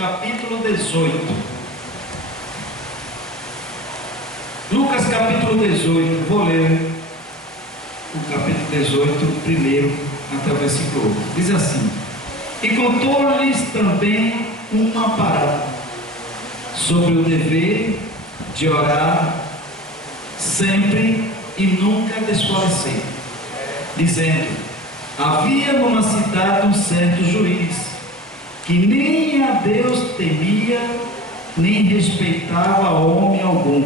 capítulo 18. Lucas capítulo 18, vou ler o capítulo 18, primeiro até o versículo 8. Diz assim: e contou-lhes também uma parábola sobre o dever de orar sempre e nunca desfalecer, dizendo: havia numa cidade um certo juiz, que nem a Deus temia, nem respeitava homem algum.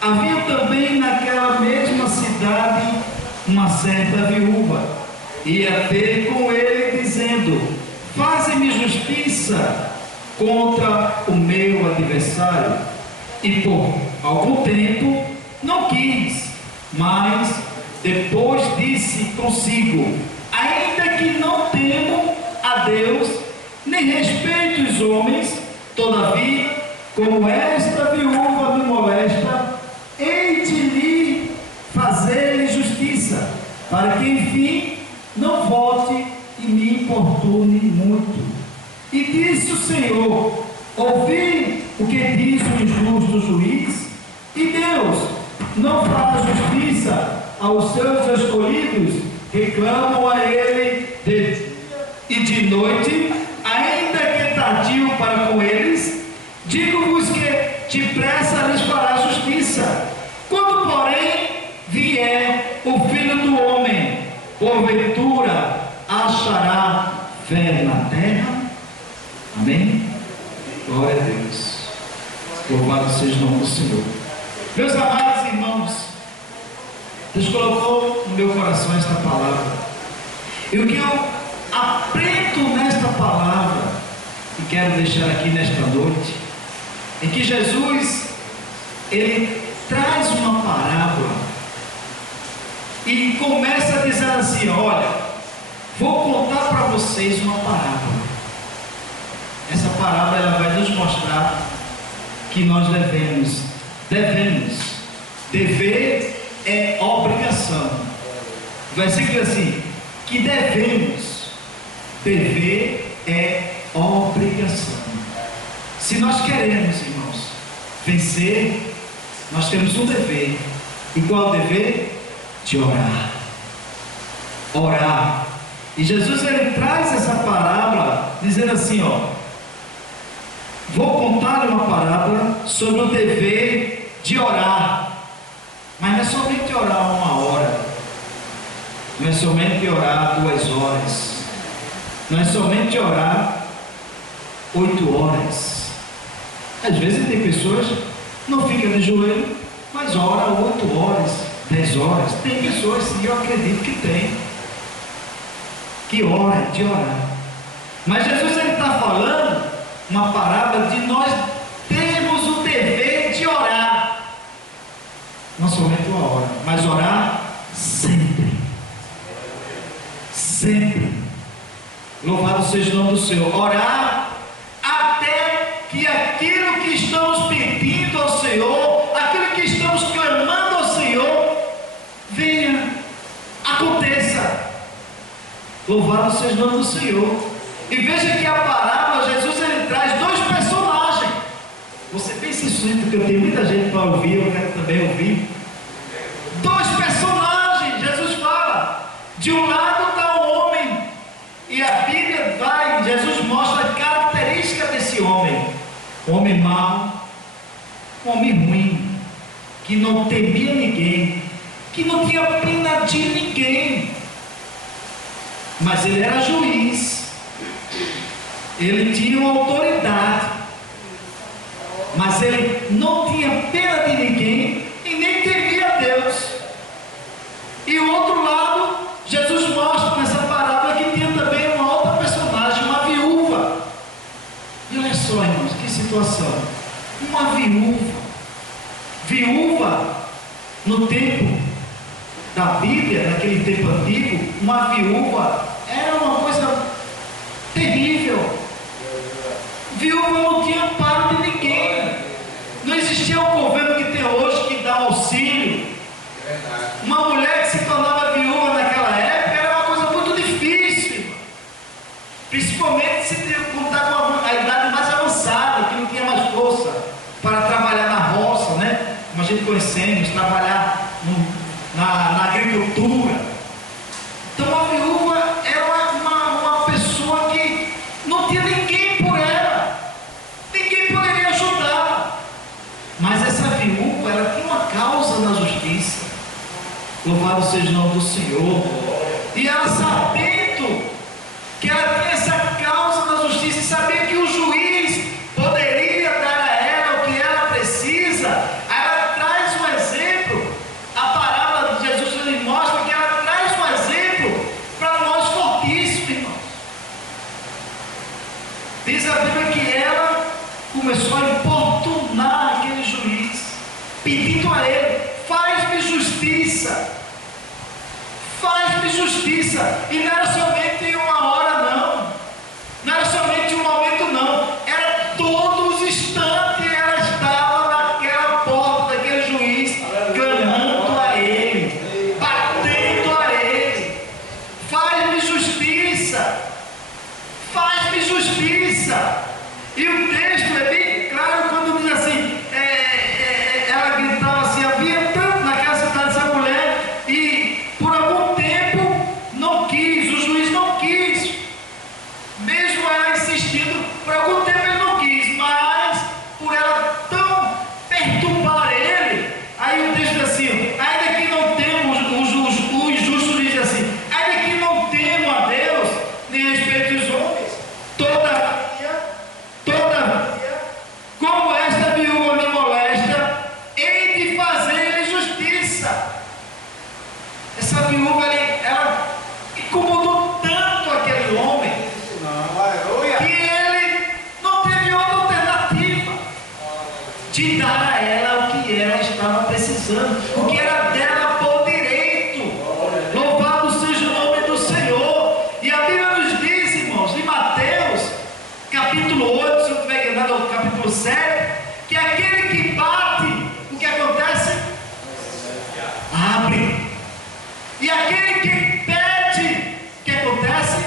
Havia também naquela mesma cidade uma certa viúva, ia ter com ele, dizendo: faze-me justiça contra o meu adversário. E por algum tempo não quis, mas depois disse consigo: ainda que não temo a Deus, nem respeito os homens, todavia, como esta viúva me molesta, hei de lhe fazer justiça, para que enfim não volte e me importune muito. E disse o Senhor: ouvi o que diz o injusto juiz, e Deus não faz justiça aos seus escolhidos, reclamam a ele de dia e de noite, ainda que tardio para com eles. Digo-vos que depressa lhes fará justiça. Quando, porém, vier o Filho do Homem, porventura achará fé na terra? Amém? Glória a Deus. Louvado seja o nome do Senhor. Meus amados irmãos, Deus colocou no meu coração esta palavra. E o que eu aprendo nesta palavra, e quero deixar aqui nesta noite, é que Jesus, Ele traz uma parábola e começa a dizer assim: olha, vou contar para vocês uma parábola. Essa parábola ela vai nos mostrar que nós devemos. Dever é obrigação. O versículo assim: que devemos. Dever é obrigação. Se nós queremos, irmãos, vencer, nós temos um dever. E qual é o dever? De orar. Orar. E Jesus ele traz essa parábola dizendo assim: ó, vou contar uma parábola sobre o dever de orar. Mas não é somente orar 1 hora, não é somente orar 2 horas, não é somente orar 8 horas. Às vezes tem pessoas que não ficam de joelho, mas ora 8 horas, 10 horas. Tem pessoas, sim, eu acredito que tem, que ora de orar. Mas Jesus ele está falando uma parábola de nós temos o dever de orar. Não somente 1 hora, mas orar sempre. Sempre. Louvado seja o nome do Senhor. Orar até que aquilo que estamos pedindo ao Senhor, aquilo que estamos clamando ao Senhor, venha, aconteça. Louvado seja o nome do Senhor. E veja que a parábola, Jesus ele traz 2 personagens. Você pensa isso, porque eu tenho muita gente para ouvir, eu quero também ouvir. 2 personagens, Jesus fala. De um lado está o homem, e a Bíblia vai, Jesus mostra a característica desse homem. Homem mau, homem ruim, que não temia ninguém, que não tinha pena de ninguém. Mas ele era juiz, ele tinha uma autoridade, mas ele não tinha pena de ninguém e nem temia a Deus. E o outro lado, Jesus mostra nessa parábola que tinha também uma outra personagem, uma viúva. E olha só, irmãos, que situação. Uma viúva no tempo da Bíblia, naquele tempo antigo, uma viúva era uma coisa terrível. Viúva não tinha amparo de ninguém. Não existia o governo que tem hoje, que dá auxílio. Uma mulher que se tornava viúva naquela época era uma coisa muito difícil, principalmente se contar com a idade mais avançada. gente conhecemos, trabalhar na agricultura. Então a viúva era uma pessoa que não tinha ninguém por ela, ninguém poderia ajudar. Mas essa viúva, ela tinha uma causa na justiça. Louvado seja o nome do Senhor. E ela, sabendo que ela tinha essa causa na justiça, e sabia que o juiz poderia dar a ela o que ela precisa, ela traz um exemplo. A parábola de Jesus, ele mostra que ela traz um exemplo para nós fortíssimo, irmãos. Diz a Bíblia que ela começou a importunar aquele juiz, pedindo a ele: faz-me justiça, faz-me justiça. E não era somente em uma hora, não era somente um momento, não, era todos os instantes. Ela estava naquela porta daquele juiz, clamando a ele, batendo a ele: faz-me justiça, faz-me justiça. E o texto é bem claro quando diz assim, ela gritava assim: havia tanto naquela cidade essa mulher, e por algum tempo não quis, o juiz não quis, mesmo ela insistindo, por algum tempo ele não quis, mas por ela tão perturbar ele, aí o texto diz assim: ainda que não temos, o injusto diz assim, ainda que não temo a Deus, nem respeito os homens, todavia, como esta viúva me molesta, hei de fazer-lhe justiça. Essa viúva, ela incomodou tanto aquele homem, que ele não teve outra alternativa de dar a ela o que ela estava precisando, o que era dela por direito. Louvado seja o nome do Senhor. E a Bíblia nos diz, irmãos, em Mateus capítulo 8, se eu estiver enganado, é o capítulo 7, que aquele que bate, o que acontece? Abre. E aquele que pede, o que acontece?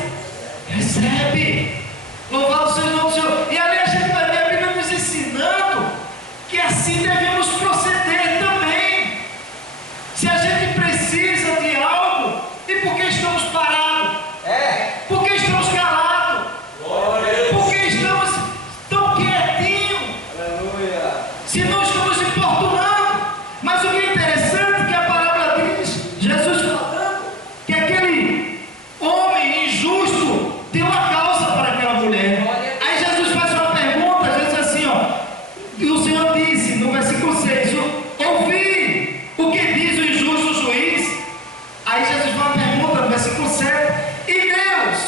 Recebe. Louvado seja o nome do Senhor. E ali a gente vai ver a Bíblia nos ensinando que assim devemos proceder também. Se a gente precisa de algo, e por que estamos parados? Por que estamos calados? Por que estamos tão quietinhos? Se não estamos importunando. Mas o que é interessante é que a palavra diz, Jesus falando, que aquele homem injusto deu a causa para aquela mulher. Aí Jesus faz uma pergunta, Jesus diz assim, e o Senhor disse no versículo 6, ouvi o que diz o injusto juiz. Aí Jesus faz uma pergunta no versículo 7, e Deus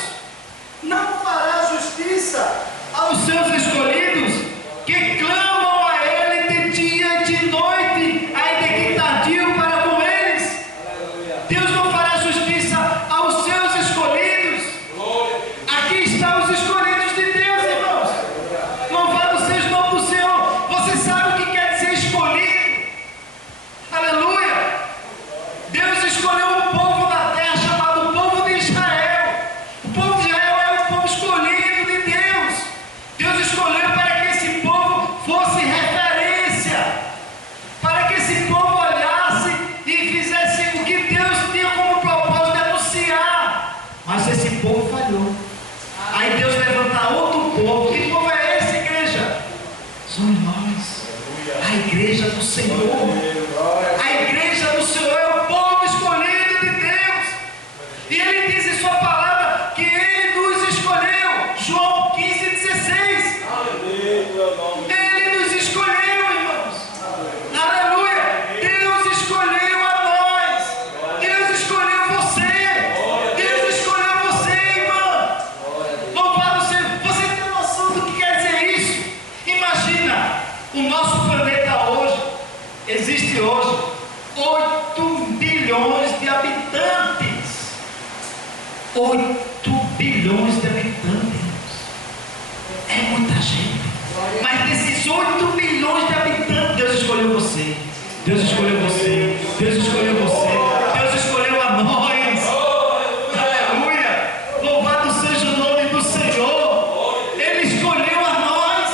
não fará justiça aos seus escolhidos, que clamam a Ele de dia e de noite, ainda que tardio para com eles? Deus não fará justiça aos seus escolhidos. Aqui estão os escolhidos de Deus, irmãos. Louvado seja o nome do Senhor. Você sabe o que quer dizer escolhido? Aleluia. Deus escolheu um povo da terra chamado povo de Israel. O povo de Israel é o povo escolhido de Deus. Deus escolheu para que esse povo fosse referência, para que esse povo olhasse e fizesse o que Deus tinha como propósito de anunciar. Mas esse povo falhou. Aí Deus levanta outro povo. Que povo é esse, igreja? Somos nós, a igreja do Senhor. A igreja do Senhor é o povo escolhido de Deus. E Ele diz em sua palavra que Ele nos escolheu. João 15,16. Ele nos escolheu, irmãos. Aleluia. Deus escolheu a nós. Deus escolheu você. Deus escolheu você, irmã. Louvado seja. Você tem noção do que quer dizer isso? Imagina, o nosso planeta hoje, existe hoje 8 bilhões de habitantes. 8 bilhões de habitantes. É muita gente. Mas desses 8 bilhões de habitantes, Deus escolheu você. Deus escolheu você. Deus escolheu você. Deus escolheu a nós. Aleluia. Louvado seja o nome do Senhor. Ele escolheu a nós.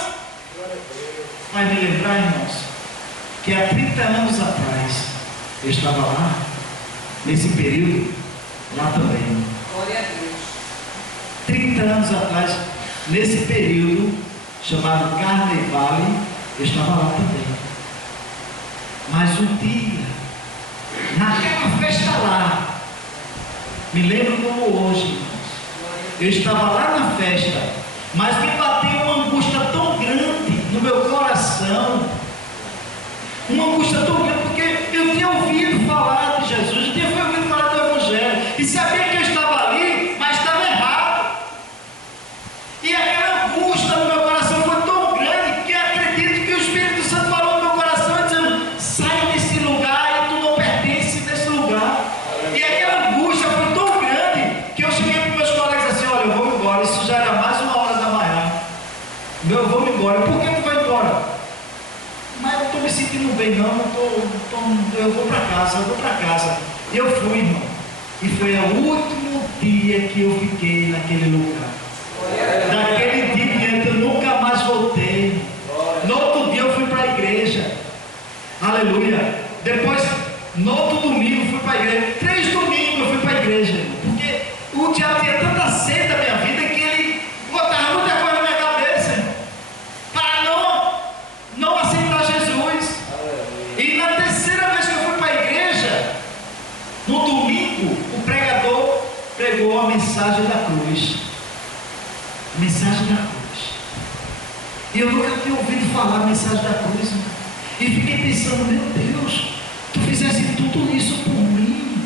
Vai me lembrar, irmãos, que há 30 anos atrás eu estava lá, nesse período, lá também. Glória a Deus. 30 anos atrás, nesse período chamado Carnaval, eu estava lá também. Mas um dia, naquela festa lá, me lembro como hoje, irmãos, eu estava lá na festa, mas me bateu uma angústia tão grande no meu coração, uma angústia tão grande, porque eu tinha ouvido falar de Jesus, eu tinha ouvido falar do Evangelho, e sabia que eu estava ali, mas estava errado. E aquela angústia no meu coração foi tão grande que acredito que o Espírito Santo falou no meu coração, dizendo: sai desse lugar e tu não pertence nesse lugar. E aquela angústia foi tão grande que eu cheguei para os meus colegas assim: olha, eu vou embora. Isso já era mais 1h da manhã. Eu vou embora. Por que tu vai embora? Mas eu estou me sentindo bem, não. Eu vou para casa. E eu fui, irmão. E foi o último dia que eu fiquei naquele lugar. Daquele dia em diante eu nunca mais voltei. No outro dia eu fui para a igreja. Aleluia. Depois, no outro domingo eu fui para a igreja. 3 domingos eu fui para a igreja. Porque o diabo tinha tanta sede da minha vida que ele botava muita coisa na minha cabeça para não aceitar Jesus. E na terceira vez que eu fui para a igreja, no domingo, o pregador pregou a mensagem da cruz. A mensagem da cruz. E eu nunca tinha ouvido falar a mensagem da cruz. E fiquei pensando: meu Deus, tu fizeste tudo isso por mim.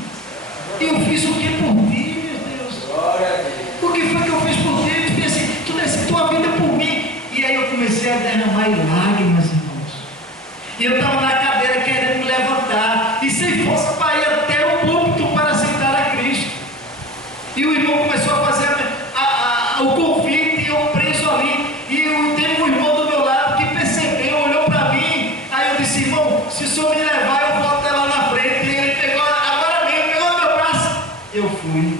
E eu fiz o que por ti, meu Deus? O que foi que eu fiz por ti? Tu fez assim, tu desse tua vida por mim. E aí eu comecei a derramar lágrimas, irmãos. E eu estava na cadeira querendo me levantar. E sem força para ir até o púlpito para aceitar a Cristo. E o irmão começou a fazer o convite e eu preso ali. E teve um irmão do meu lado que percebeu, olhou para mim. Aí eu disse: irmão, se o senhor me levar, eu vou até lá na frente. E ele pegou, agora mesmo, pegou no meu braço. Eu fui.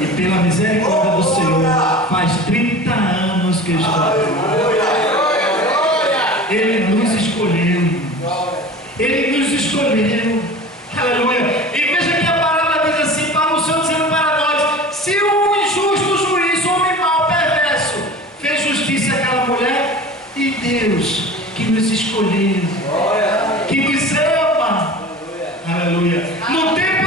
E pela misericórdia do Senhor, faz 30 anos que eu estou aqui. Ele nos escolheu, irmãos. Ele nos escolheu. Aleluia. E veja que a palavra diz assim: para o Senhor dizendo para nós: se o injusto juiz, o homem mau, perverso, fez justiça àquela mulher, e Deus que nos escolheu, que nos ama, aleluia, no tempo